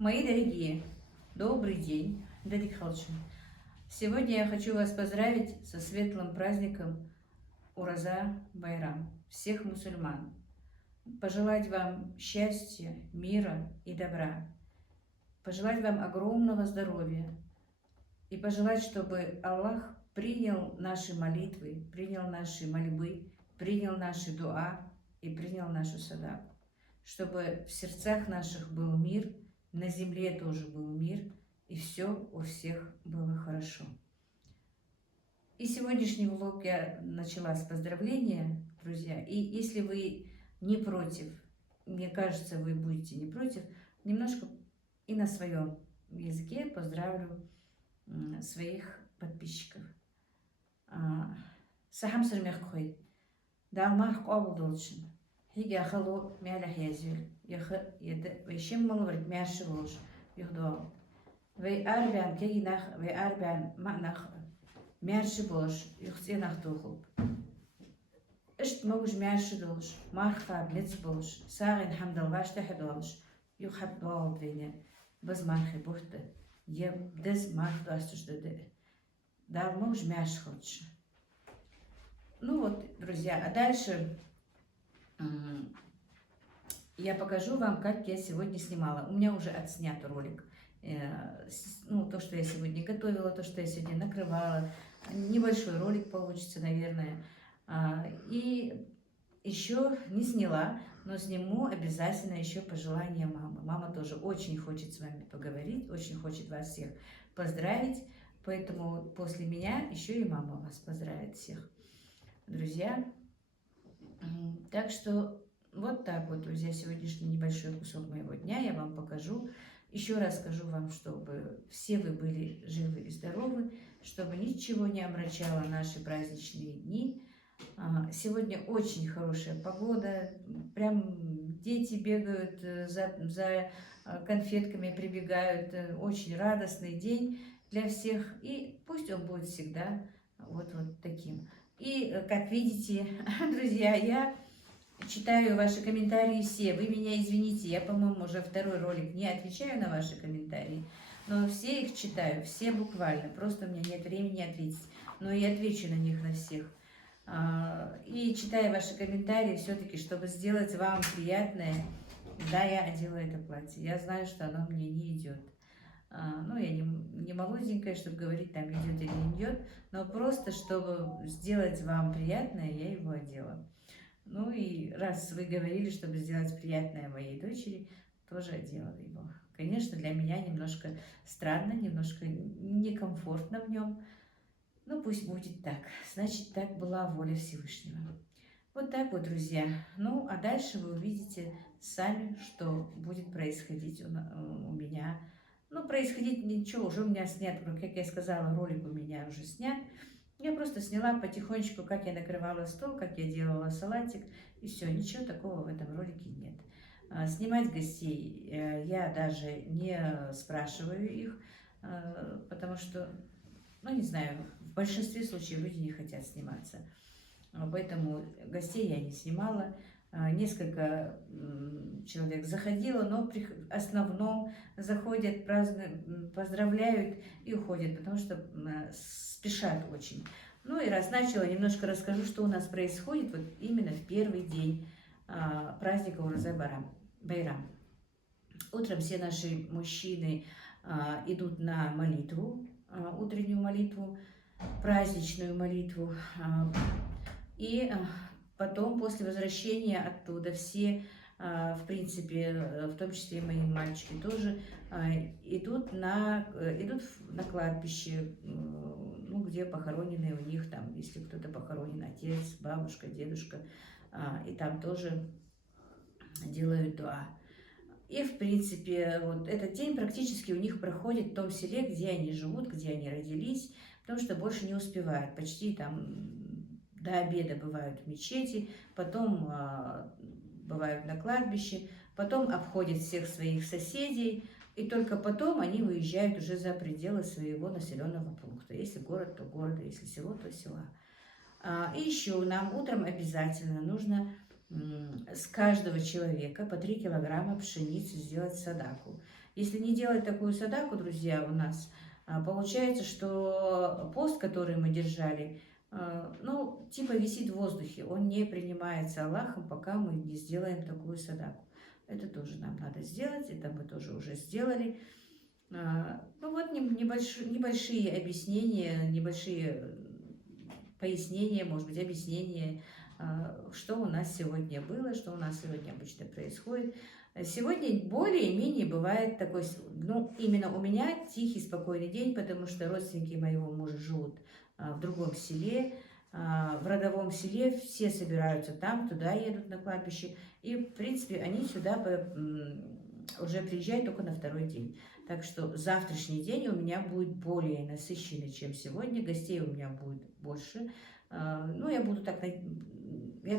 Мои дорогие, добрый день, Дадик Халчин. Сегодня я хочу вас поздравить со светлым праздником Ураза Байрам, всех мусульман. Пожелать вам счастья, мира и добра. Пожелать вам огромного здоровья. И пожелать, чтобы Аллах принял наши молитвы, принял наши мольбы, принял наши дуа и принял нашу садаку. Чтобы в сердцах наших был мир, на земле тоже был мир, и все у всех было хорошо. И сегодняшний влог я начала с поздравления, друзья. И если вы не против, мне кажется, вы будете не против, немножко и на своем языке поздравлю своих подписчиков. Сахам сырмяхкой, далмах кобылдолчин, хиги ахалу мялях язюл, вейшим малвард мяши волш, юхдуал. Вей арбян кегинах, вей арбян макнах мяши волш, юхтенах тухуп. Ишт могуш мяши долш, марха блиц волш, сагин хамдал ваштах долш, юхаб дуал двине, без мархи бухты. Я без марху астушдуде. Да, могуш мяши хочешь. Ну вот, друзья, а дальше я покажу вам, как я сегодня снимала. У меня уже отснят ролик. Ну, то, что я сегодня готовила, то, что я сегодня накрывала. Небольшой ролик получится, наверное. И еще не сняла, но сниму обязательно еще пожелания мамы. Мама тоже очень хочет с вами поговорить, очень хочет вас всех поздравить. Поэтому после меня еще и мама вас поздравит всех, друзья. Так что вот так вот, друзья, сегодняшний небольшой кусок моего дня я вам покажу. Еще раз скажу вам, чтобы все вы были живы и здоровы, чтобы ничего не омрачало наши праздничные дни. Сегодня очень хорошая погода, прям дети бегают за конфетками, прибегают, очень радостный день для всех, и пусть он будет всегда вот таким. И, как видите, друзья, я читаю ваши комментарии все. Вы меня извините, я, по-моему, уже второй ролик не отвечаю на ваши комментарии, но все их читаю, все буквально. Просто у меня нет времени ответить, но и отвечу на них на всех. И читая ваши комментарии, все-таки, чтобы сделать вам приятное, да, я одела это платье. Я знаю, что оно мне не идет. Ну, я не молоденькая, чтобы говорить, там идет или не идет, но просто, чтобы сделать вам приятное, я его одела. Ну и раз вы говорили, чтобы сделать приятное моей дочери, тоже одела его. Конечно, для меня немножко странно, немножко некомфортно в нем. Ну, пусть будет так. Значит, так была воля Всевышнего. Вот так вот, друзья. Ну, а дальше вы увидите сами, что будет происходить у меня. Ну, происходить ничего, уже у меня снят, как я сказала, ролик у меня уже снят. Я просто сняла потихонечку, как я накрывала стол, как я делала салатик, и все, ничего такого в этом ролике нет. Снимать гостей я даже не спрашиваю их, потому что, ну, не знаю, в большинстве случаев люди не хотят сниматься. Поэтому гостей я не снимала. Несколько человек заходило, но в основном заходят, празднуют, поздравляют и уходят, потому что спешат очень. Ну и раз начала, немножко расскажу, что у нас происходит вот именно в первый день праздника Ураза Байрам. Утром все наши мужчины идут на молитву, утреннюю молитву, праздничную молитву. И потом, после возвращения оттуда, все, в принципе, в том числе и мои мальчики тоже, идут на кладбище, ну, где похоронены у них, там, если кто-то похоронен, отец, бабушка, дедушка, и там тоже делают дуа. И, в принципе, вот этот день практически у них проходит в том селе, где они живут, где они родились, потому что больше не успевают, почти там до обеда бывают в мечети, потом бывают на кладбище, потом обходят всех своих соседей, и только потом они выезжают уже за пределы своего населенного пункта. Если город, то города, если село, то села. И еще нам утром обязательно нужно с каждого человека по 3 килограмма пшеницы сделать садаку. Если не делать такую садаку, друзья, у нас получается, что пост, который мы держали, ну, типа висит в воздухе, он не принимается Аллахом, пока мы не сделаем такую садаку. Это тоже нам надо сделать, это мы тоже уже сделали. Ну вот небольшие объяснения, небольшие пояснения, может быть, объяснения, что у нас сегодня было, что у нас сегодня обычно происходит. Сегодня более-менее бывает такой, ну, именно у меня тихий, спокойный день, потому что родственники моего мужа живут в другом селе, в родовом селе, все собираются там, туда едут на кладбище, и, в принципе, они сюда уже приезжают только на второй день. Так что завтрашний день у меня будет более насыщенный, чем сегодня, гостей у меня будет больше. Ну, я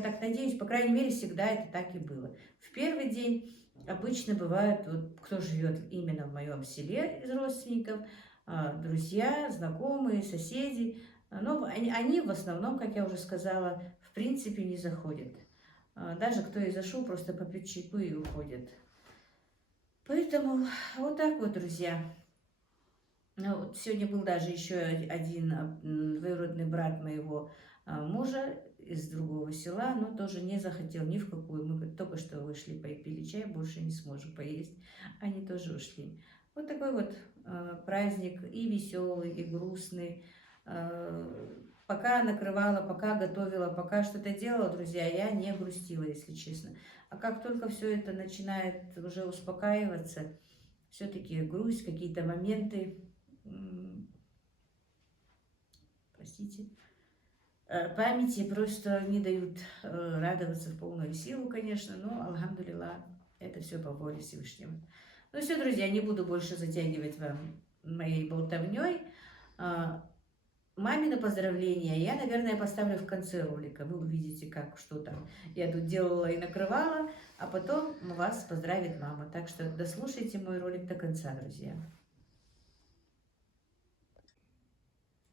так надеюсь, по крайней мере, всегда это так и было. В первый день обычно бывает, вот, кто живет именно в моем селе из родственников, друзья, знакомые, соседи, но они в основном, как я уже сказала, в принципе не заходят. Даже кто и зашел, просто попить чайку и уходит. Поэтому вот так вот, друзья. Ну, сегодня был даже еще один двоюродный брат моего мужа из другого села, но тоже не захотел ни в какую. Мы только что вышли, попили чай, больше не сможем поесть. Они тоже ушли. Вот такой вот праздник и веселый, и грустный. Пока накрывала, пока готовила, пока что-то делала, друзья, я не грустила, если честно. А как только все это начинает уже успокаиваться, все-таки грусть, какие-то моменты, простите, памяти просто не дают радоваться в полную силу, конечно, но, алхамдулилла, это все по воле Всевышнего. Ну все, друзья, не буду больше затягивать вам моей болтовней. Мамино поздравление я, наверное, поставлю в конце ролика. Вы увидите, как что там я тут делала и накрывала, а потом вас поздравит мама. Так что дослушайте мой ролик до конца, друзья.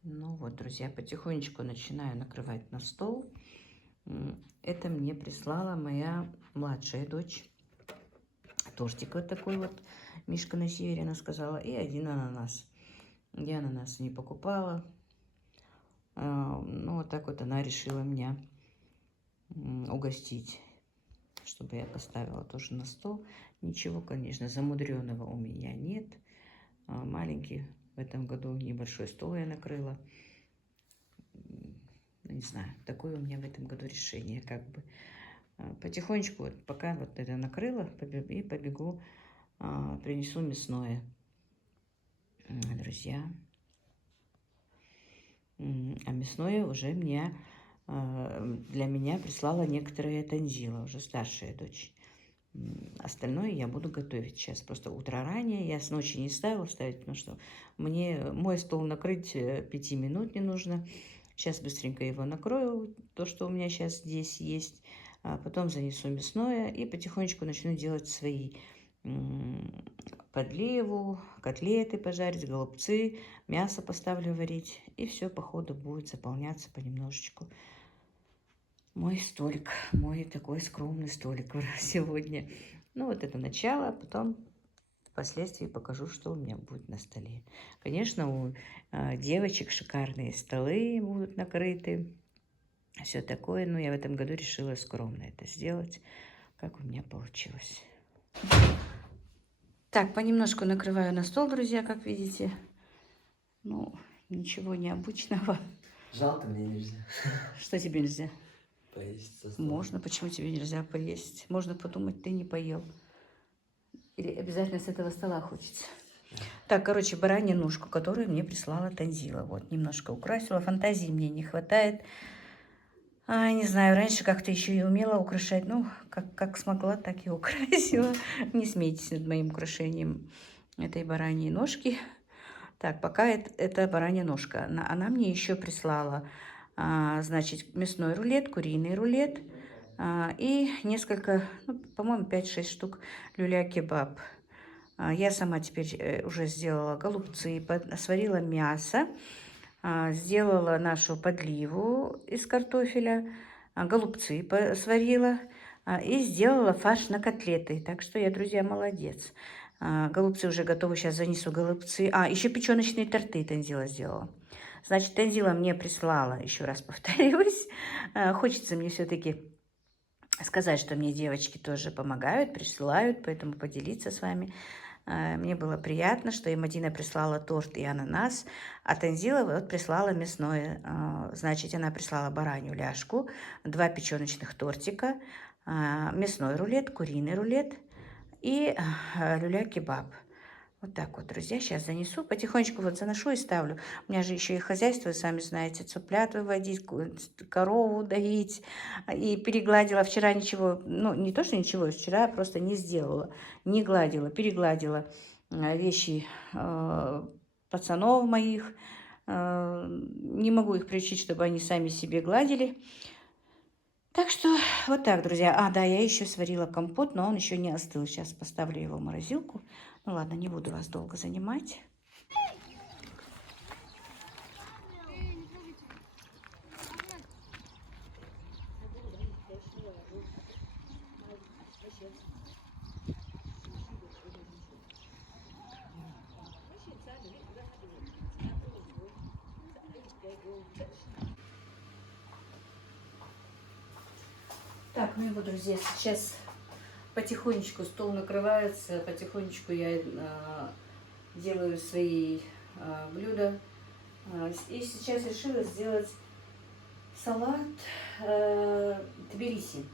Ну вот, друзья, потихонечку начинаю накрывать на стол. Это мне прислала моя младшая дочь. Тортик вот такой вот, Мишка на севере, она сказала, и один ананас. Я ананас не покупала. Ну, вот так вот она решила меня угостить, чтобы я поставила тоже на стол. Ничего, конечно, замудренного у меня нет. Маленький в этом году небольшой стол я накрыла. Не знаю, такое у меня в этом году решение, как бы. Потихонечку, вот, пока вот это накрыла, и побегу, принесу мясное, друзья. А мясное уже для меня прислала некоторые танзила, уже старшая дочь. Остальное я буду готовить сейчас. Просто утро ранее, я с ночи не ставила ставить, потому что мне мой стол накрыть 5 минут не нужно. Сейчас быстренько его накрою, то, что у меня сейчас здесь есть. А потом занесу мясное и потихонечку начну делать свои подливу, котлеты пожарить, голубцы, мясо поставлю варить. И все по ходу будет заполняться понемножечку. Мой столик, мой такой скромный столик сегодня. Ну вот это начало, а потом впоследствии покажу, что у меня будет на столе. Конечно, у девочек шикарные столы будут накрыты. Все такое, но я в этом году решила скромно это сделать, как у меня получилось. Так, понемножку накрываю на стол, друзья, как видите. Ну, ничего необычного. Жалко, мне нельзя. Что тебе нельзя? Поесть со стола. Можно, почему тебе нельзя поесть? Можно подумать, ты не поел. Или обязательно с этого стола хочется. Так, короче, баранью ножку, которую мне прислала Танзила. Вот, немножко украсила. Фантазии мне не хватает. Не знаю, раньше как-то еще и умела украшать. Ну, как смогла, так и украсила. Не смейтесь над моим украшением этой бараньей ножки. Так, пока это баранья ножка. Она мне еще прислала, значит, мясной рулет, куриный рулет и несколько, ну, по-моему, 5-6 штук люля-кебаб. Я сама теперь уже сделала голубцы, сварила мясо. Сделала нашу подливу из картофеля, голубцы сварила, И сделала фарш на котлеты. Так что я, друзья, молодец. Голубцы уже готовы, сейчас занесу голубцы. Еще печеночные торты Танзила сделала. Значит, Танзила мне прислала, еще раз повторюсь. Хочется мне все-таки сказать, что мне девочки тоже помогают, присылают, поэтому поделиться с вами. Мне было приятно, что и Мадина прислала торт и ананас, а Танзила вот прислала мясное. Значит, она прислала баранью ляжку, 2 печеночных тортика, мясной рулет, куриный рулет и люля-кебаб. Вот так вот, друзья, сейчас занесу. Потихонечку вот заношу и ставлю. У меня же еще и хозяйство, сами знаете, цыплят выводить, корову доить. И перегладила вчера ничего, ну, не то, что ничего, вчера я просто не сделала. Не гладила, перегладила вещи пацанов моих. Не могу их приучить, чтобы они сами себе гладили. Так что вот так, друзья. Да, я еще сварила компот, но он еще не остыл. Сейчас поставлю его в морозилку. Ну ладно, не буду вас долго занимать. Так, ну его, друзья, сейчас потихонечку стол накрывается, потихонечку я делаю свои блюда. И сейчас решила сделать салат тбилиси.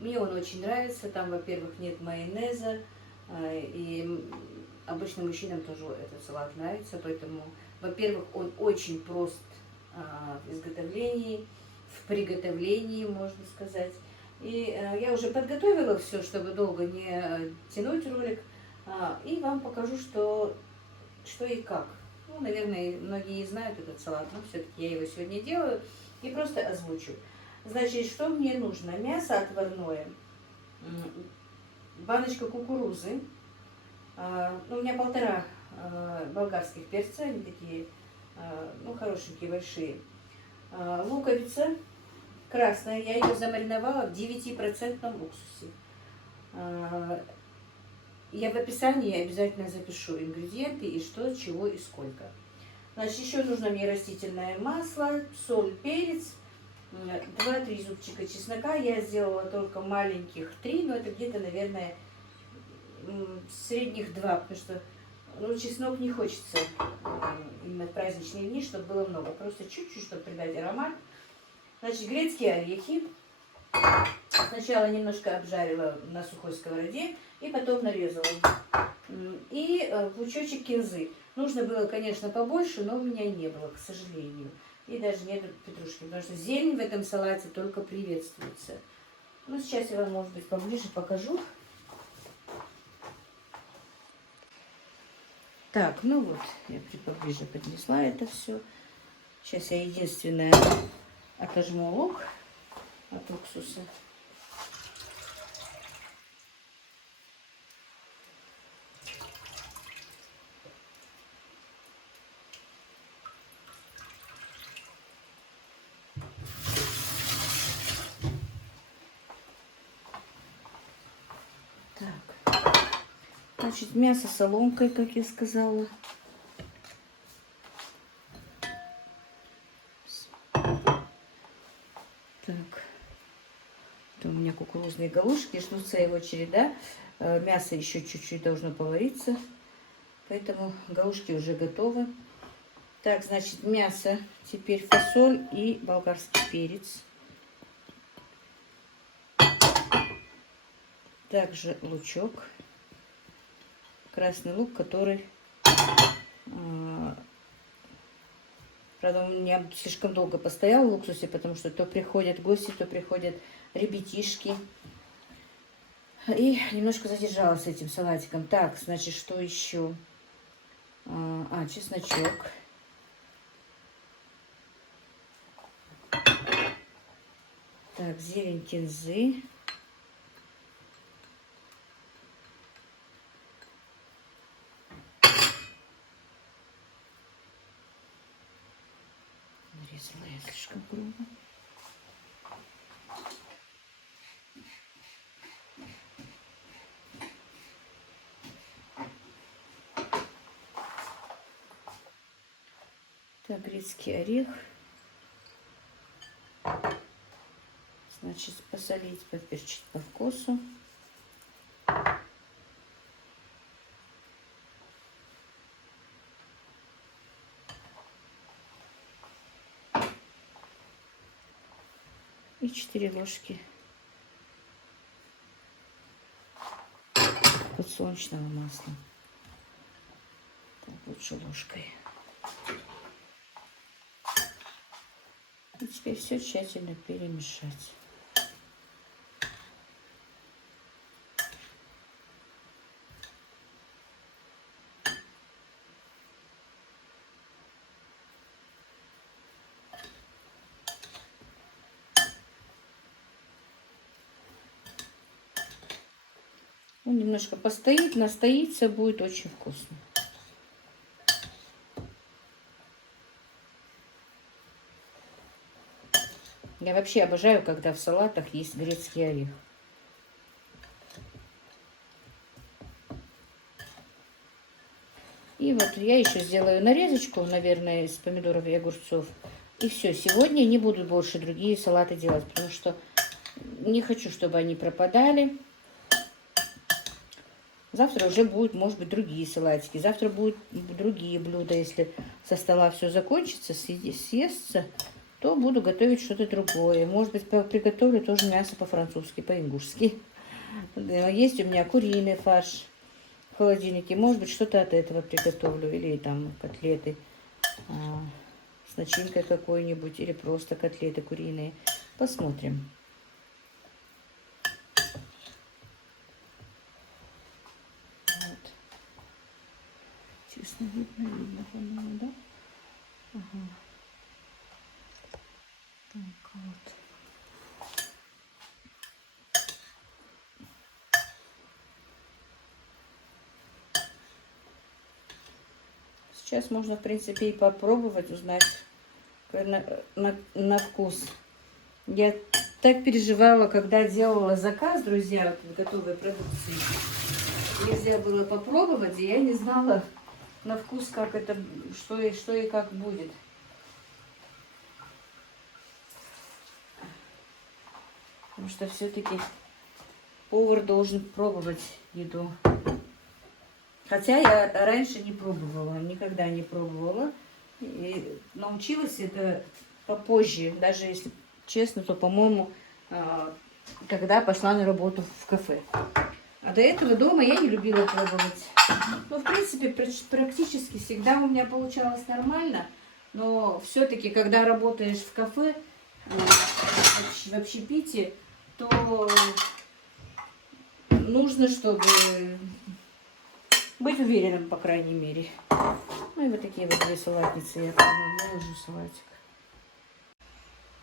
Мне он очень нравится. Там, во-первых, нет майонеза. И обычным мужчинам тоже этот салат нравится. Поэтому, во-первых, он очень прост в изготовлении, в приготовлении, можно сказать. И я уже подготовила все, чтобы долго не тянуть ролик. И вам покажу, что и как. Ну, наверное, многие знают этот салат, но все-таки я его сегодня делаю и просто озвучу. Значит, что мне нужно? Мясо отварное, баночка кукурузы, ну, у меня 1,5 болгарских перца, они такие, ну, хорошенькие, большие. Луковица красная, я ее замариновала в 9% уксусе. Я в описании обязательно запишу ингредиенты и что, чего и сколько. Значит, еще нужно мне растительное масло, соль, перец, 2-3 зубчика чеснока. Я сделала только маленьких 3, но это где-то, наверное, средних 2, потому что ну, чеснок не хочется именно в праздничные дни, чтобы было много. Просто чуть-чуть, чтобы придать аромат. Значит, грецкие орехи. Сначала немножко обжарила на сухой сковороде и потом нарезала. И пучочек кинзы. Нужно было, конечно, побольше, но у меня не было, к сожалению. И даже нет петрушки, потому что зелень в этом салате только приветствуется. Ну, сейчас я вам, может быть, поближе покажу. Так, ну вот, я поближе поднесла это все. Сейчас я единственное отожму лук от уксуса. Значит, мясо соломкой, как я сказала. Так. Это у меня кукурузные галушки. Ждутся его череда. Мясо еще чуть-чуть должно повариться. Поэтому галушки уже готовы. Так, значит, мясо. Теперь фасоль и болгарский перец. Также лучок. Красный лук, который, правда, у меня слишком долго постоял в уксусе, потому что то приходят гости, то приходят ребятишки. И немножко задержалась с этим салатиком. Так, значит, что еще? Чесночок. Так, зелень кинзы. Нарезала я слишком грубо. Так, грецкий орех. Значит, посолить, поперчить по вкусу. И 4 ложки подсолнечного масла. Так, лучше ложкой. И теперь все тщательно перемешать. Он немножко постоит, настоится, будет очень вкусно. Я вообще обожаю, когда в салатах есть грецкий орех. И вот я еще сделаю нарезочку, наверное, из помидоров и огурцов. И все, сегодня не буду больше другие салаты делать, потому что не хочу, чтобы они пропадали. Завтра уже будут, может быть, другие салатики. Завтра будут другие блюда. Если со стола все закончится, съестся, то буду готовить что-то другое. Может быть, приготовлю тоже мясо по-французски, по-ингушски. Есть у меня куриный фарш в холодильнике. Может быть, что-то от этого приготовлю. Или там котлеты с начинкой какой-нибудь. Или просто котлеты куриные. Посмотрим. Честно, видно, по-моему, да? Ага. Так, вот. Сейчас можно, в принципе, и попробовать узнать на вкус. Я так переживала, когда делала заказ, друзья, вот, готовой продукции. Нельзя было попробовать, и я не знала на вкус, как это, что и как будет. Потому что все-таки повар должен пробовать еду. Хотя я раньше не пробовала, никогда не пробовала. И научилась это попозже. Даже если честно, то, по-моему, когда пошла на работу в кафе. А до этого дома я не любила пробовать. Ну, в принципе, практически всегда у меня получалось нормально. Но все-таки, когда работаешь в кафе, в общепите, то нужно, чтобы быть уверенным, по крайней мере. Ну и вот такие вот две салатницы я выложу салатик.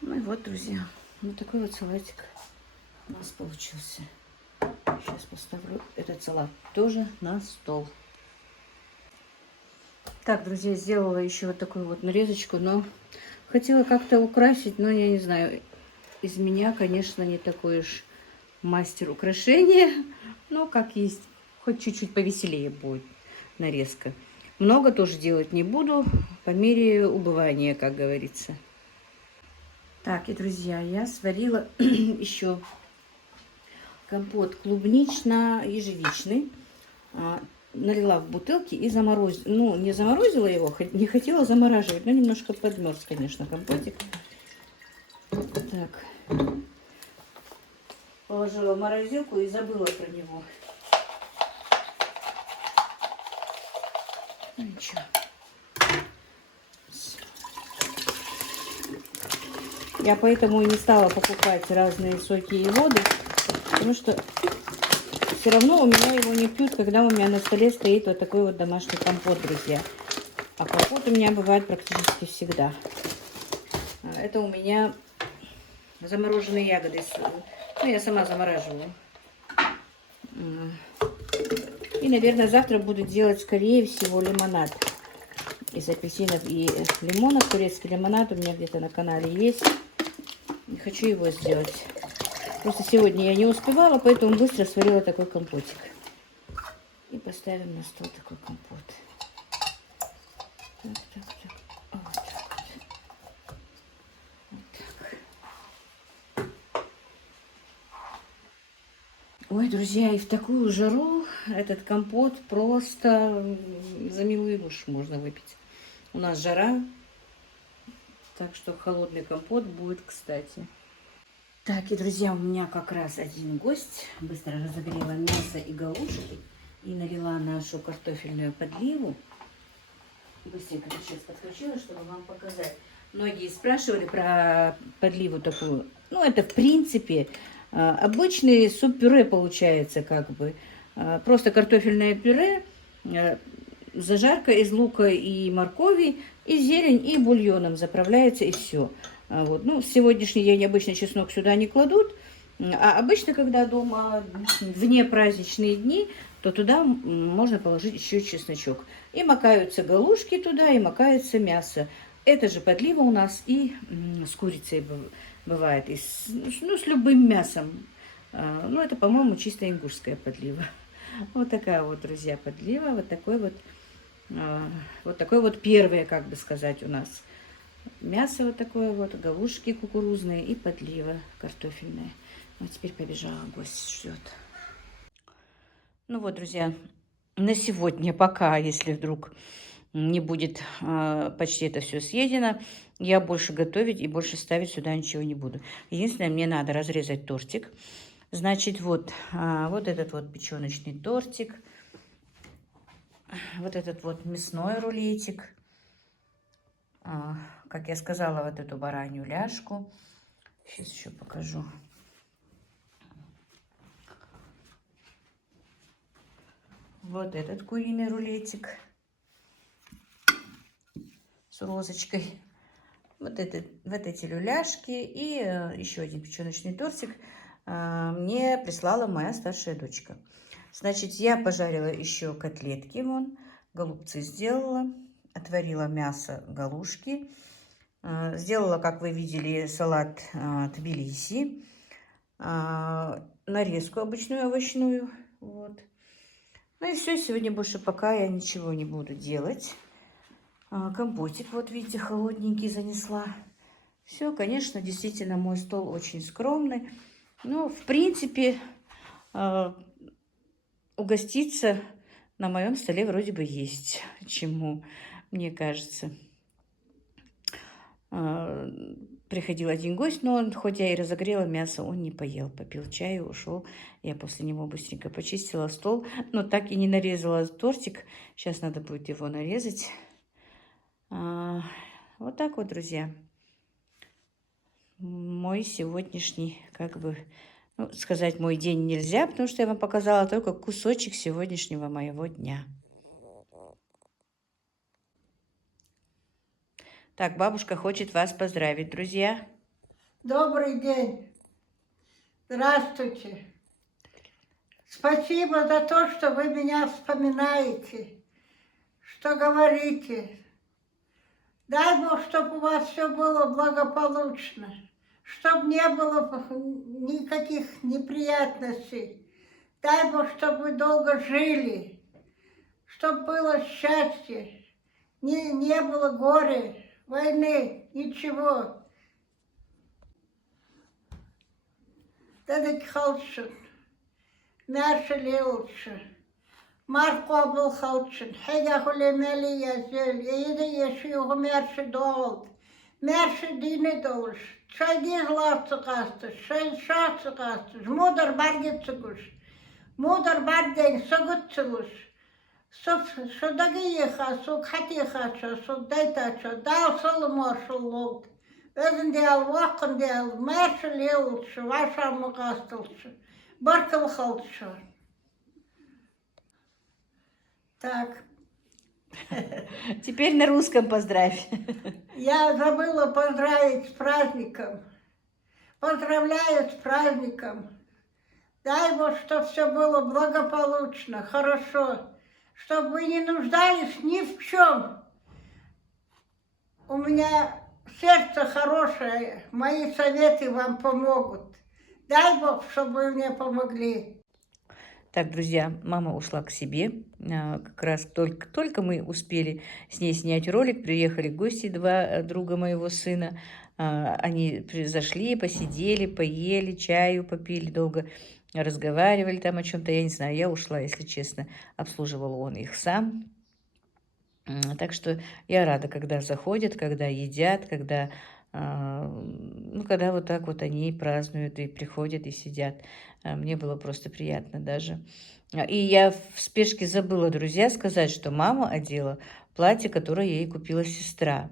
Ну и вот, друзья, вот такой вот салатик у нас получился. Сейчас поставлю этот салат тоже на стол. Так, друзья, сделала еще вот такую вот нарезочку, но хотела как-то украсить, но я не знаю, из меня, конечно, не такой уж мастер украшения, но как есть, хоть чуть-чуть повеселее будет нарезка. Много тоже делать не буду, по мере убывания, как говорится. Так, и, друзья, я сварила еще компот клубнично-ежевичный. Налила в бутылки и заморозила. Ну, не заморозила его, не хотела замораживать, но немножко подмерз, конечно, компотик. Так. Положила в морозилку и забыла про него. Ну, ничего. Я поэтому и не стала покупать разные соки и воды, потому что все равно у меня его не пьют, когда у меня на столе стоит вот такой вот домашний компот, друзья. А компот у меня бывает практически всегда. Это у меня замороженные ягоды. Ну, я сама замораживаю. И, наверное, завтра буду делать, скорее всего, лимонад из апельсинов и лимонов. Турецкий лимонад у меня где-то на канале есть. И хочу его сделать. Просто сегодня я не успевала, поэтому быстро сварила такой компотик. И поставим на стол такой компот. Так, так, так. Вот. Ой, друзья, и в такую жару этот компот просто за милую душу можно выпить. У нас жара, так что холодный компот будет кстати. Так, и, друзья, у меня как раз один гость. Быстро разогрела мясо и галушки и налила нашу картофельную подливу. Быстренько сейчас подключила, чтобы вам показать. Многие спрашивали про подливу такую. Ну, это, в принципе, обычный суп-пюре получается как бы. Просто картофельное пюре, зажарка из лука и моркови, и зелень, и бульоном заправляется, и все. Вот. Ну, в сегодняшний день обычно чеснок сюда не кладут, а обычно, когда дома вне праздничные дни, то туда можно положить еще чесночок. И макаются галушки туда, и макается мясо. Это же подлива у нас и с курицей бывает, и с любым мясом. Ну, это, по-моему, чисто ингушская подлива. Вот такая вот, друзья, подлива. Вот такой вот первое, как бы сказать, у нас. Мясо вот такое вот, галушки кукурузные и подлива картофельная. Вот теперь побежала, гость ждет. Ну вот, друзья, на сегодня пока, если вдруг не будет почти это все съедено, я больше готовить и больше ставить сюда ничего не буду. Единственное, мне надо разрезать тортик. Значит, вот этот вот печеночный тортик, вот этот вот мясной рулетик, как я сказала, вот эту баранью ляжку. Сейчас еще покажу. Вот этот куриный рулетик с розочкой. Вот эти люляшки и еще один печеночный тортик мне прислала моя старшая дочка. Значит, я пожарила еще котлетки, вон, голубцы сделала, отварила мясо, галушки, сделала, как вы видели, салат Тбилиси, нарезку обычную овощную, вот. Ну и все, сегодня больше пока я ничего не буду делать. Компотик, вот видите, холодненький занесла. Все, конечно, действительно, мой стол очень скромный. Но, в принципе, угоститься на моем столе вроде бы есть чему, мне кажется. Приходил один гость, но он, хоть я и разогрела мясо, он не поел. Попил чаю, ушел. Я после него быстренько почистила стол, но так и не нарезала тортик. Сейчас надо будет его нарезать. Вот так вот, друзья. Мой сегодняшний, как бы, ну, сказать мой день нельзя, потому что я вам показала только кусочек сегодняшнего моего дня. Так, бабушка хочет вас поздравить, друзья. Добрый день. Здравствуйте. Спасибо за то, что вы меня вспоминаете, что говорите. Дай Бог, чтобы у вас все было благополучно, чтобы не было никаких неприятностей. Дай Бог, чтобы вы долго жили, чтобы было счастье, не было горя, войны, ничего. Дедек халчын, мәрші леутшы, Марко был халчын, хега хулемели язел, ейді ешуғы мәрші доғылд, мәрші дini долыш, çaydiz lafçı qastı, şaçı qastı, mudar bargetçıgış, mudar barden sögütçılış, şudagi yeha, su kati yehaça, su daytaça, dal sılı morşul oldu. Özünde al, vakında al, mərşi leutçı, vaşamı qastılçı, barkıl halçı. Так. Теперь на русском поздравь. Я забыла поздравить с праздником. Поздравляю с праздником. Дай Бог, чтобы все было благополучно, хорошо. Чтобы вы не нуждались ни в чем. У меня сердце хорошее, мои советы вам помогут. Дай Бог, чтобы вы мне помогли. Так, друзья, мама ушла к себе. Как раз только мы успели с ней снять ролик, приехали гости, два друга моего сына. Они зашли, посидели, поели, чаю попили, долго разговаривали там о чем-то, я не знаю, я ушла, если честно, обслуживал он их сам. Так что я рада, когда заходят, когда едят, когда, ну, когда вот так вот они празднуют и приходят и сидят. Мне было просто приятно даже. И я в спешке забыла, друзья, сказать, что мама одела платье, которое ей купила сестра.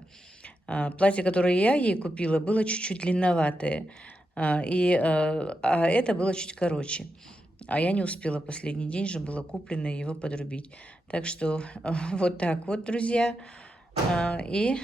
Платье, которое я ей купила, было чуть-чуть длинноватое, а это было чуть короче. А я не успела, последний день же было куплено его подрубить. Так что вот так вот, друзья. И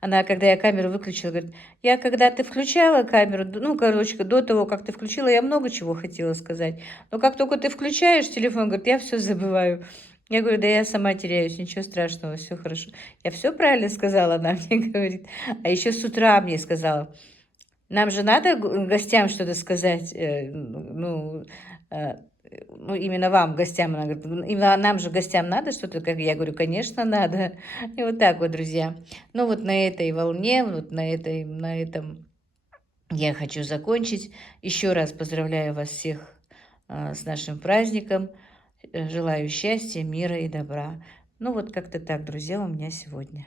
она, когда я камеру выключила, говорит, я когда ты включала камеру, ну, короче, до того, как ты включила, я много чего хотела сказать. Но как только ты включаешь телефон, говорит, я все забываю. Я говорю, да я сама теряюсь, ничего страшного, все хорошо. Я все правильно сказала, она мне говорит. А еще с утра мне сказала, нам же надо гостям что-то сказать, ну, именно вам, гостям, она говорит, именно нам же, гостям, надо что-то, как я говорю, конечно, надо. И вот так вот, друзья. Ну, вот на этой волне, вот на этом я хочу закончить. Еще раз поздравляю вас всех с нашим праздником. Желаю счастья, мира и добра. Ну, вот как-то так, друзья, у меня сегодня.